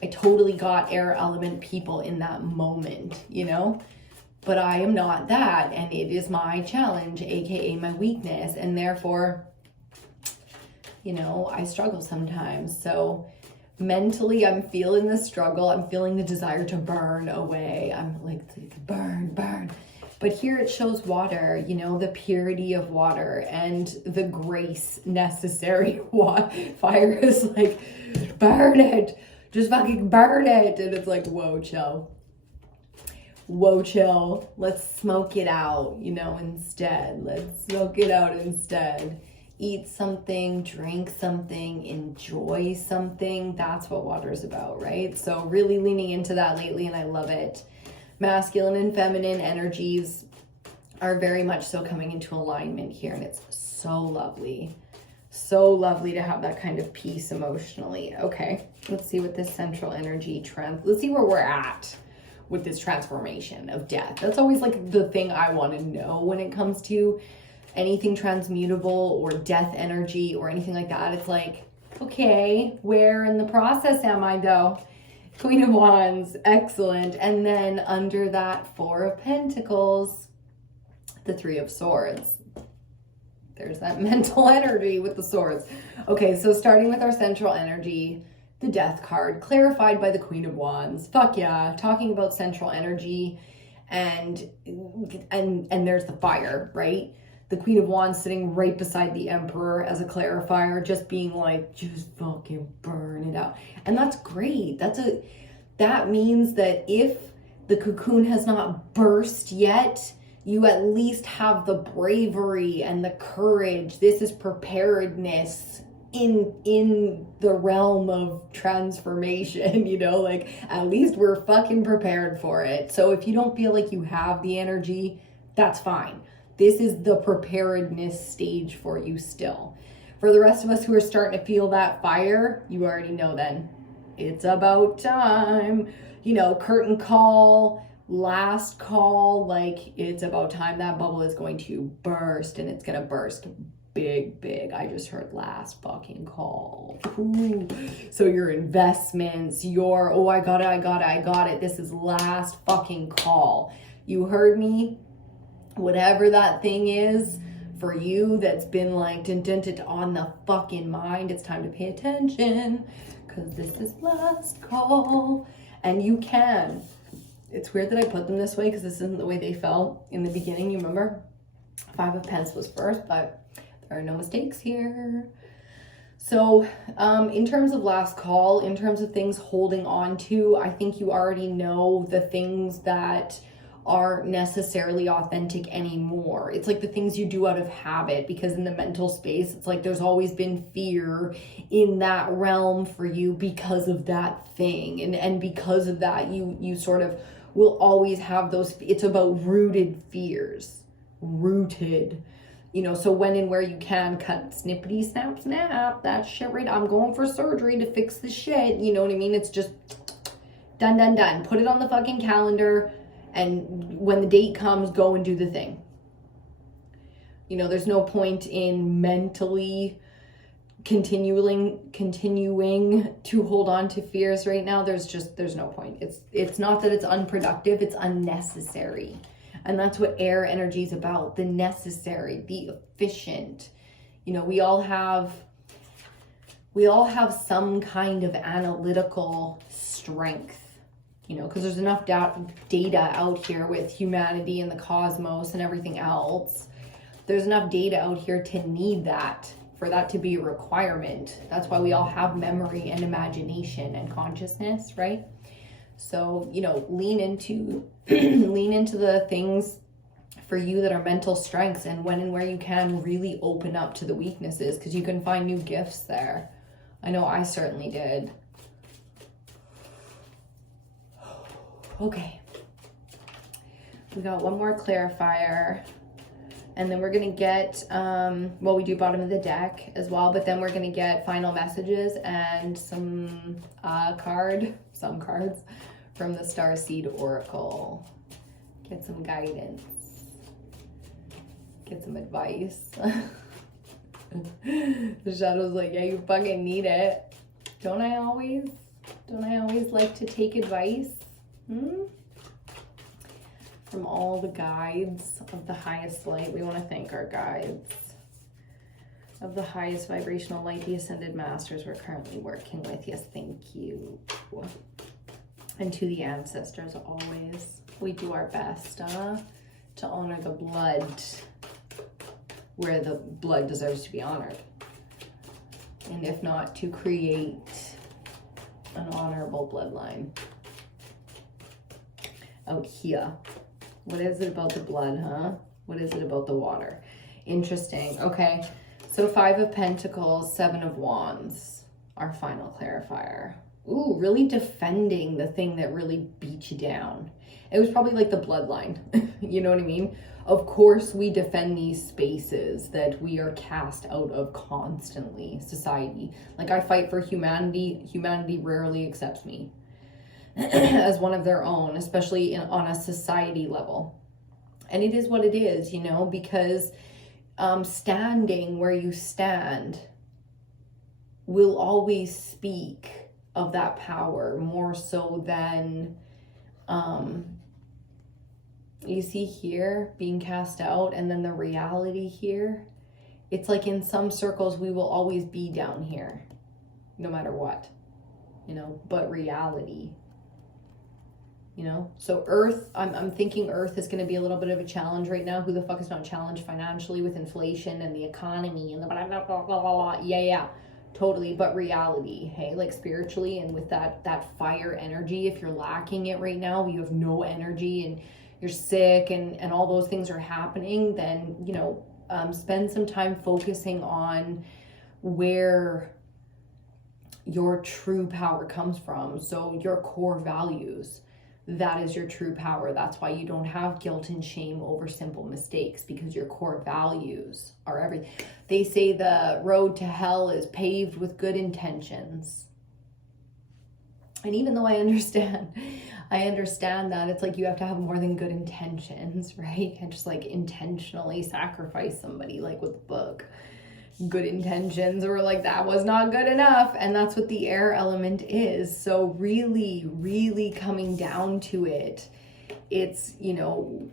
I totally got air element people in that moment, you know? But I am not that, and it is my challenge, aka my weakness, and therefore, you know, I struggle sometimes. So mentally, I'm feeling the struggle. I'm feeling the desire to burn away. I'm like, burn. But here it shows water, you know, the purity of water and the grace necessary. Fire is like, burn it. Just fucking burn it. And it's like, whoa, chill. Let's smoke it out, you know, instead. Let's smoke it out instead. Eat something, drink something, enjoy something. That's what water is about, right? So really leaning into that lately, and I love it. Masculine and feminine energies are very much so coming into alignment here, and it's so lovely. So lovely to have that kind of peace emotionally. Okay, let's see what this central energy let's see where we're at with this transformation of death. That's always like the thing I want to know when it comes to anything transmutable or death energy or anything like that. It's like, okay, where in the process am I though? Queen of Wands, excellent. And then under that, Four of Pentacles, the Three of Swords. There's that mental energy with the swords. Okay, so starting with our central energy, the Death card, clarified by the Queen of Wands. Fuck yeah, talking about central energy, and there's the fire, right? The Queen of Wands sitting right beside the Emperor as a clarifier, just being like, just fucking burn it out. And that's great. That means that if the cocoon has not burst yet, you at least have the bravery and the courage. This is preparedness in the realm of transformation, you know, like at least we're fucking prepared for it. So if you don't feel like you have the energy, that's fine. This is the preparedness stage for you still. For the rest of us who are starting to feel that fire, you already know then. It's about time. You know, curtain call, last call, like it's about time. That bubble is going to burst, and it's going to burst big. I just heard last fucking call. Ooh. So your investments, oh, I got it. This is last fucking call. You heard me? Whatever that thing is for you that's been like on the fucking mind, it's time to pay attention, because this is last call. And you can. It's weird that I put them this way because this isn't the way they felt in the beginning. You remember? Five of Pentacles was first, but there are no mistakes here. So in terms of last call, in terms of things holding on to, I think you already know the things that aren't necessarily authentic anymore. It's like the things you do out of habit, because in the mental space, it's like there's always been fear in that realm for you because of that thing. And because of that, you sort of will always have those. It's about rooted fears. Rooted. You know, so when and where you can, cut snippety snap, that shit right. I'm going for surgery to fix the shit. You know what I mean? It's just done. Put it on the fucking calendar. And when the date comes, go and do the thing. You know, there's no point in mentally continuing to hold on to fears right now. There's no point. It's not that it's unproductive, it's unnecessary. And that's what air energy is about, the necessary, the efficient. You know, we all have some kind of analytical strength. You know, because there's enough data out here with humanity and the cosmos and everything else. There's enough data out here to need that, for that to be a requirement. That's why we all have memory and imagination and consciousness, right? So, you know, lean into the things for you that are mental strengths, and when and where you can, really open up to the weaknesses, because you can find new gifts there. I know I certainly did. Okay, we got one more clarifier, and then we're gonna get, well, we do bottom of the deck as well, but then we're gonna get final messages and some cards from the Starseed Oracle. Get some guidance, get some advice. The Shadow's like, yeah, you fucking need it. Don't I always like to take advice? From all the guides of the highest light. We want to thank our guides of the highest vibrational light, the Ascended Masters we're currently working with. Yes, thank you. And to the ancestors, always. We do our best to honor the blood where the blood deserves to be honored. And if not, to create an honorable bloodline out here. What is it about the blood, huh? What is it about the water? Interesting. Okay, so Five of Pentacles, Seven of Wands, our final clarifier. ooh, really defending the thing that really beat you down. It was probably like the bloodline. You know what I mean? Of course, we defend these spaces that we are cast out of constantly, society. Like, I fight for humanity. Humanity rarely accepts me as one of their own, especially on a society level. And it is what it is, you know, because standing where you stand will always speak of that power more so than you see here being cast out, and then the reality here. It's like in some circles we will always be down here no matter what, you know, but reality, you know. So Earth, I'm thinking Earth is going to be a little bit of a challenge right now. Who the fuck is not challenged financially with inflation and the economy and the blah, blah, blah, blah, blah. Yeah, totally. But reality, hey, like spiritually, and with that fire energy, if you're lacking it right now, you have no energy and you're sick and all those things are happening, then, you know, spend some time focusing on where your true power comes from. So your core values, that is your true power. That's why you don't have guilt and shame over simple mistakes, because your core values are everything. They say the road to hell is paved with good intentions. And even though I understand that it's like you have to have more than good intentions, right? You can't just like intentionally sacrifice somebody, like with the book. Good intentions, or like that was not good enough. And that's what the air element is. So really, really coming down to it, it's, you know,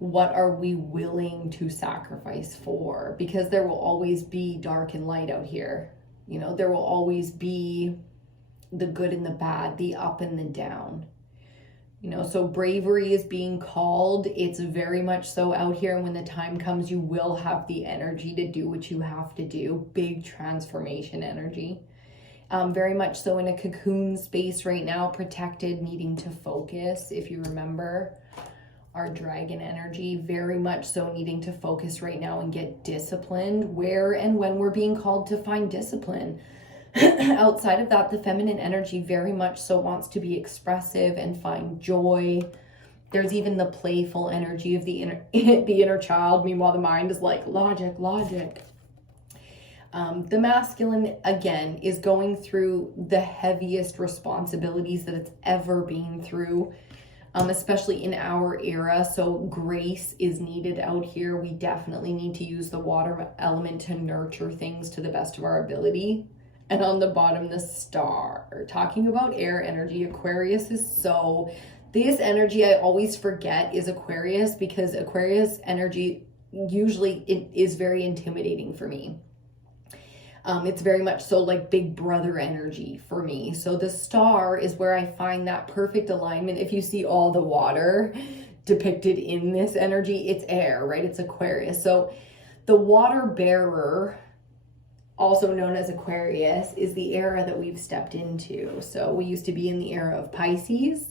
what are we willing to sacrifice for? Because there will always be dark and light out here. You know, there will always be the good and the bad, the up and the down. You know, so bravery is being called. It's very much so out here. And when the time comes, you will have the energy to do what you have to do. Big transformation energy. Very much so in a cocoon space right now, protected, needing to focus. If you remember our dragon energy, very much so needing to focus right now and get disciplined where and when we're being called to find discipline. Outside of that, the feminine energy very much so wants to be expressive and find joy. There's even the playful energy of the inner child. Meanwhile, the mind is like logic. The masculine, again, is going through the heaviest responsibilities that it's ever been through, especially in our era. So grace is needed out here. We definitely need to use the water element to nurture things to the best of our ability. And on the bottom, the star. Talking about air energy, Aquarius is so... This energy I always forget is Aquarius, because Aquarius energy usually it is very intimidating for me. It's very much so like big brother energy for me. So the star is where I find that perfect alignment. If you see all the water depicted in this energy, it's air, right? It's Aquarius. So the water bearer, also known as Aquarius, is the era that we've stepped into. So we used to be in the era of Pisces,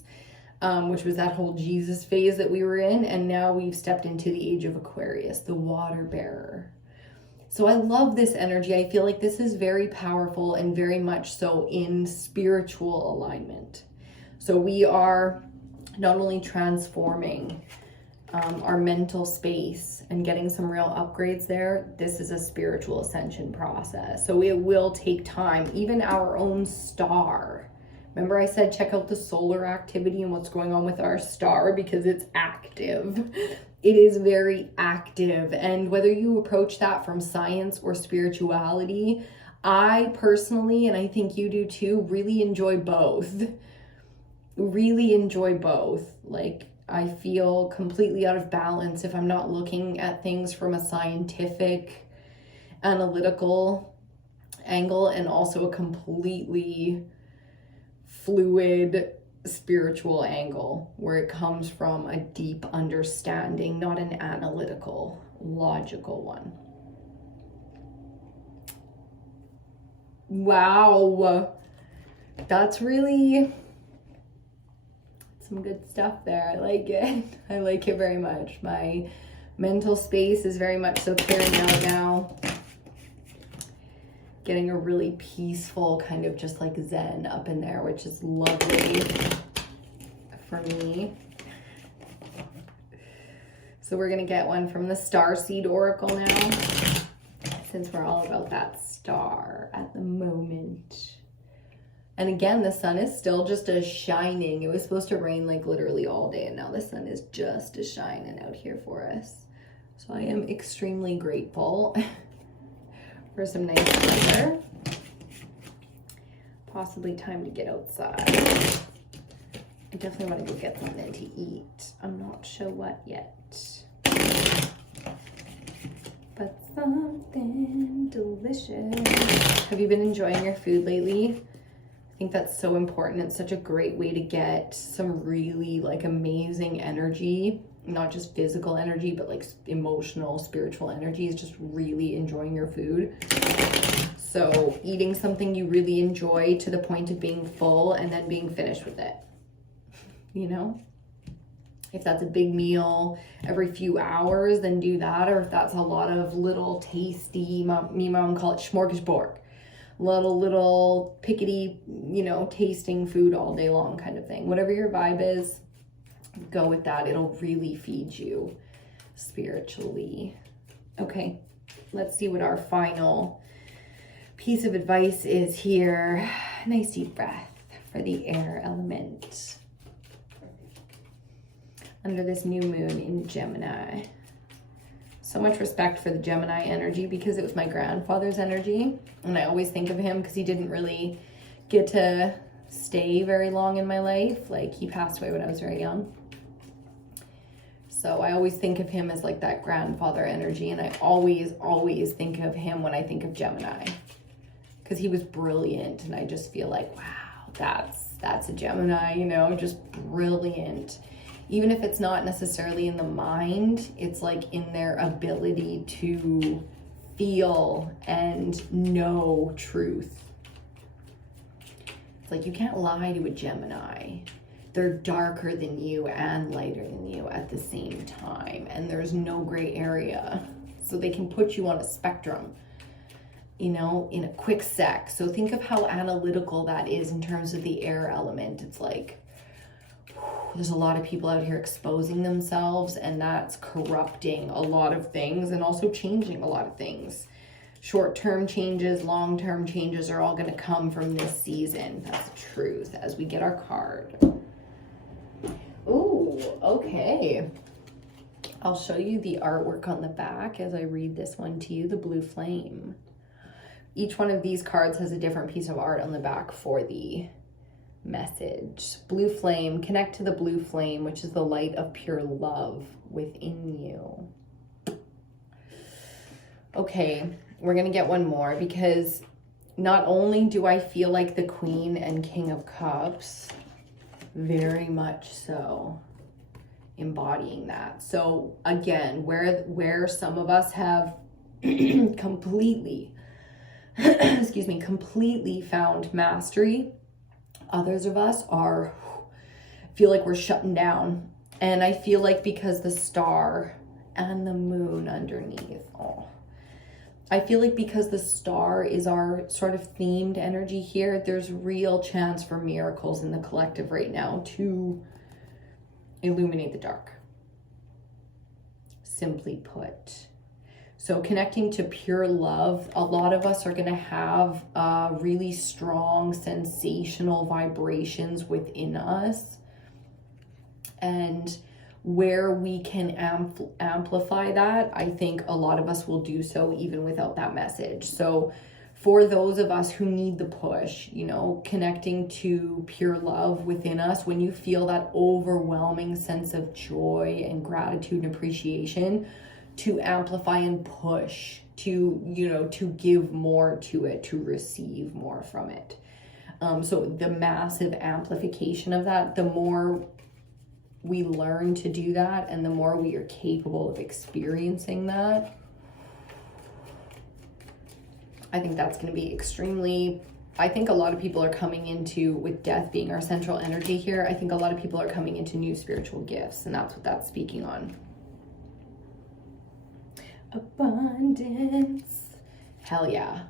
which was that whole Jesus phase that we were in. And now we've stepped into the age of Aquarius, the water bearer. So I love this energy. I feel like this is very powerful and very much so in spiritual alignment. So we are not only transforming our mental space and getting some real upgrades there, this is a spiritual ascension process. So it will take time. Even our own star. Remember I said check out the solar activity and what's going on with our star, because it's active. It is very active. And whether you approach that from science or spirituality, I personally, and I think you do too, really enjoy both. Like, I feel completely out of balance if I'm not looking at things from a scientific, analytical angle, and also a completely fluid spiritual angle where it comes from a deep understanding, not an analytical, logical one. Wow, that's really some good stuff there. I like it. I like it very much. My mental space is very much so clearing out now. getting a really peaceful kind of just like zen up in there, which is lovely for me. So we're gonna get one from the Starseed Oracle now, since we're all about that star at the moment. And again, the sun is still just a shining. It was supposed to rain like literally all day, and now the sun is just a shining out here for us. So I am extremely grateful for some nice weather. Possibly time to get outside. I definitely want to go get something to eat. I'm not sure what yet. But something delicious. Have you been enjoying your food lately? I think that's so important. It's such a great way to get some really like amazing energy, not just physical energy, but like emotional, spiritual energy is just really enjoying your food. So eating something you really enjoy to the point of being full and then being finished with it, you know? If that's a big meal every few hours, then do that. Or if that's a lot of little tasty, me mom call it smorgasbord, little pickety, you know, tasting food all day long kind of thing. Whatever your vibe is, go with that. It'll really feed you spiritually. Okay, let's see what our final piece of advice is here. Nice deep breath for the air element under this new moon in Gemini. So much respect for the Gemini energy because it was my grandfather's energy. And I always think of him because he didn't really get to stay very long in my life. Like he passed away when I was very young. So I always think of him as like that grandfather energy. And I always think of him when I think of Gemini because he was brilliant. And I just feel like, wow, that's a Gemini, you know, just brilliant. Even if it's not necessarily in the mind, it's like in their ability to feel and know truth. It's like you can't lie to a Gemini. They're darker than you and lighter than you at the same time. And there's no gray area. So they can put you on a spectrum, you know, in a quick sec. So think of how analytical that is in terms of the air element. It's like, there's a lot of people out here exposing themselves, and that's corrupting a lot of things and also changing a lot of things. Short-term changes, long-term changes are all going to come from this season. That's the truth as we get our card. Ooh, okay. I'll show you the artwork on the back as I read this one to you, the blue flame. Each one of these cards has a different piece of art on the back for the message. Blue flame, connect to the blue flame, which is the light of pure love within you. Okay, we're gonna get one more because not only do I feel like the Queen and King of Cups, very much so embodying that. So again, where some of us have completely completely found mastery, others of us feel like we're shutting down. And I feel like because the star and the moon underneath, I feel like because the star is our sort of themed energy here, there's real chance for miracles in the collective right now to illuminate the dark. Simply put. So connecting to pure love, a lot of us are going to have really strong sensational vibrations within us. And where we can amplify that, I think a lot of us will do so even without that message. So for those of us who need the push, you know, connecting to pure love within us, when you feel that overwhelming sense of joy and gratitude and appreciation, to amplify and push, to, you know, to give more to it, to receive more from it. So the massive amplification of that, the more we learn to do that and the more we are capable of experiencing that, I think that's going to be extremely, I think a lot of people are coming into, with death being our central energy here, I think a lot of people are coming into new spiritual gifts, and that's what that's speaking on. Abundance. Hell yeah.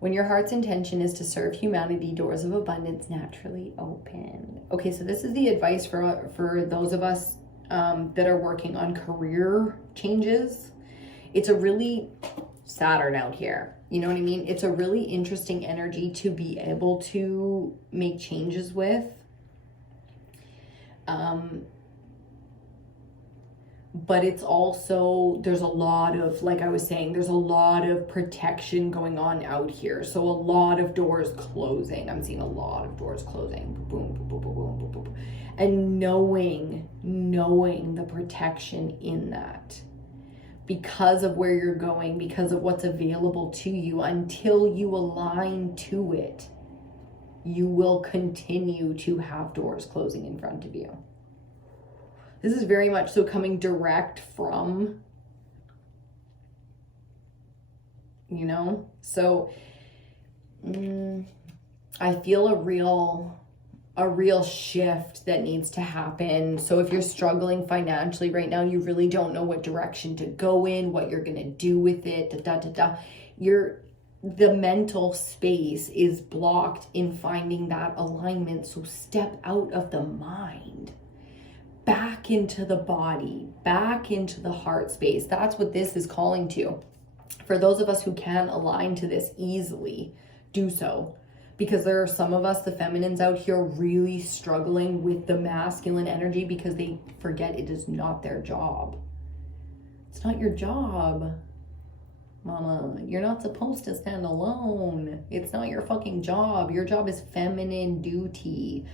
When your heart's intention is to serve humanity, doors of abundance naturally open. Okay, so this is the advice for those of us that are working on career changes. It's a really Saturn out here. You know what I mean? It's a really interesting energy to be able to make changes with. But it's also, there's a lot of, like I was saying, there's a lot of protection going on out here. So a lot of doors closing. I'm seeing a lot of doors closing. Boom, boom, boom, boom, boom, boom, boom. And knowing the protection in that, because of where you're going, because of what's available to you, until you align to it, you will continue to have doors closing in front of you. This is very much so coming direct from, you know, so I feel a real shift that needs to happen. So if you're struggling financially right now, you really don't know what direction to go in, what you're going to do with it, the mental space is blocked in finding that alignment. So step out of the mind, back into the body, back into the heart space. That's what this is calling to. For those of us who can align to this easily, do so. Because there are some of us, the feminines out here, really struggling with the masculine energy because they forget it is not their job. It's not your job, mama. You're not supposed to stand alone. It's not your fucking job. Your job is feminine duty.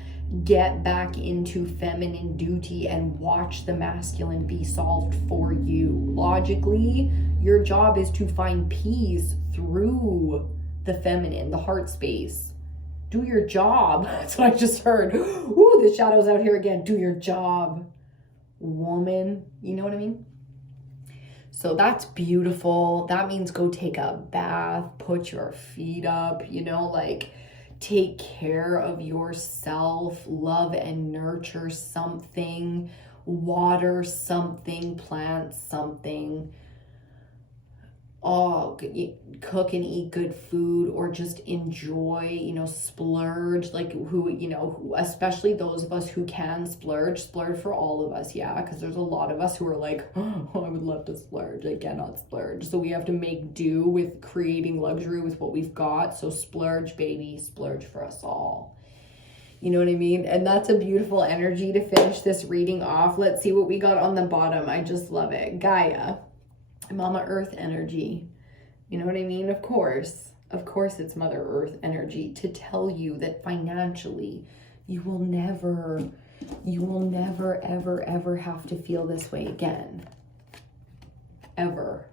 Get back into feminine duty and watch the masculine be solved for you. Logically, your job is to find peace through the feminine, the heart space. Do your job. That's what I just heard. Ooh, the shadow's out here again. Do your job, woman. You know what I mean? So that's beautiful. That means go take a bath, put your feet up, you know, like take care of yourself, love and nurture something, water something, plant something. Oh, cook and eat good food, or just enjoy, you know, splurge, like who, you know, especially those of us who can splurge for all of us. Yeah. Cause there's a lot of us who are like, oh, I would love to splurge. I cannot splurge. So we have to make do with creating luxury with what we've got. So splurge, baby, splurge for us all. You know what I mean? And that's a beautiful energy to finish this reading off. Let's see what we got on the bottom. I just love it. Gaia. Mama Earth energy. You know what I mean? Of course it's Mother Earth energy to tell you that financially you will never ever have to feel this way again. Ever.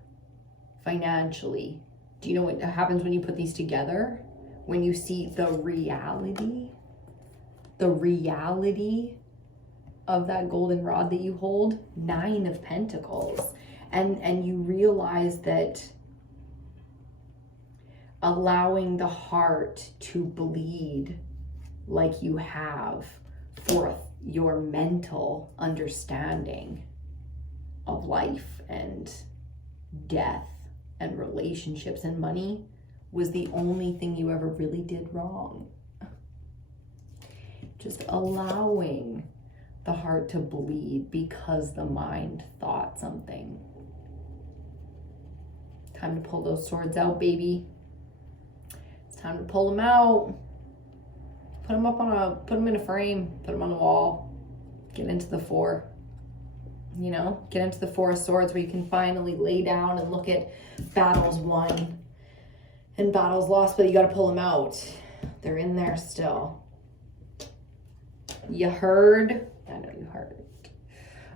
Financially. Do you know what happens when you put these together? When you see the reality of that golden rod that you hold, 9 of Pentacles. And you realize that allowing the heart to bleed like you have for your mental understanding of life and death and relationships and money was the only thing you ever really did wrong. Just allowing the heart to bleed because the mind thought something. Time to pull those swords out, baby. It's time to pull them out. Put them in a frame, put them on the wall. Get into the 4. You know, get into the 4 of Swords where you can finally lay down and look at battles won and battles lost, but you got to pull them out. They're in there still. You heard? I know you heard.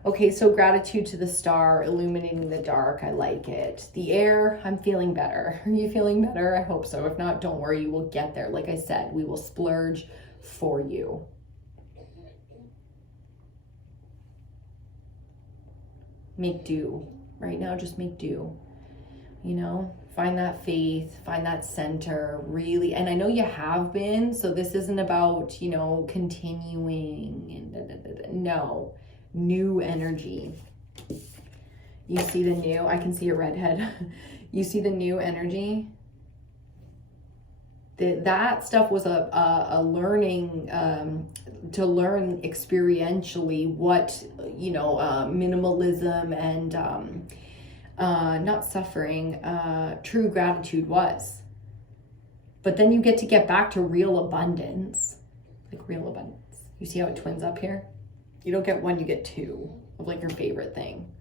Okay, so gratitude to the star, illuminating the dark. I like it. The air, I'm feeling better. Are you feeling better? I hope so. If not, don't worry, you will get there. Like I said, we will splurge for you. Make do. Right now, just make do. You know, find that faith, find that center, really. And I know you have been, so this isn't about, you know, continuing. No. New energy. You see the new, I can see a redhead. You see the new energy? that stuff was a learning, to learn experientially what, minimalism and not suffering, true gratitude was. But then you get back to real abundance, like real abundance. You see how it twins up here? You don't get one, you get two of like your favorite thing.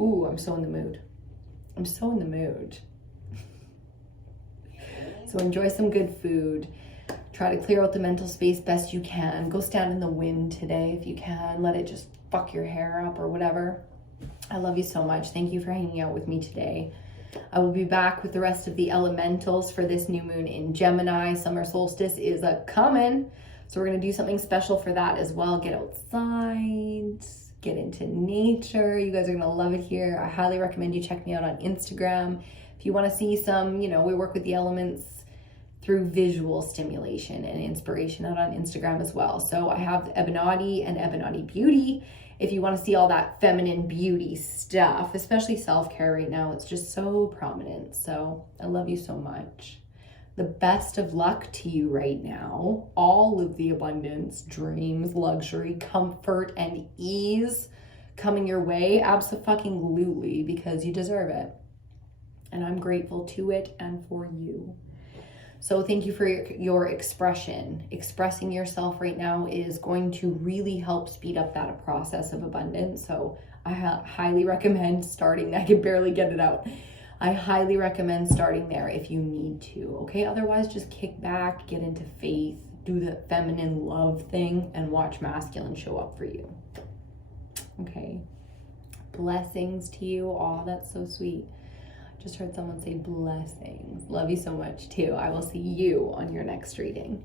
Ooh, I'm so in the mood. I'm so in the mood. So enjoy some good food. Try to clear out the mental space best you can. Go stand in the wind today if you can. Let it just fuck your hair up or whatever. I love you so much. Thank you for hanging out with me today. I will be back with the rest of the elementals for this new moon in Gemini. Summer solstice is coming. So we're going to do something special for that as well. Get outside, get into nature. You guys are going to love it here. I highly recommend you check me out on Instagram. If you want to see some, we work with the elements through visual stimulation and inspiration out on Instagram as well. So I have EBINOTTI and EBINOTTI Beauty. If you want to see all that feminine beauty stuff, especially self-care right now, it's just so prominent. So I love you so much. The best of luck to you right now. All of the abundance, dreams, luxury, comfort, and ease coming your way. Abso-fucking-lutely, because you deserve it. And I'm grateful to it and for you. So thank you for your expression. Expressing yourself right now is going to really help speed up that process of abundance. So I highly recommend starting. I can barely get it out. I highly recommend starting there if you need to, okay? Otherwise, just kick back, get into faith, do the feminine love thing, and watch masculine show up for you, okay? Blessings to you. Oh, that's so sweet. Just heard someone say blessings. Love you so much too. I will see you on your next reading.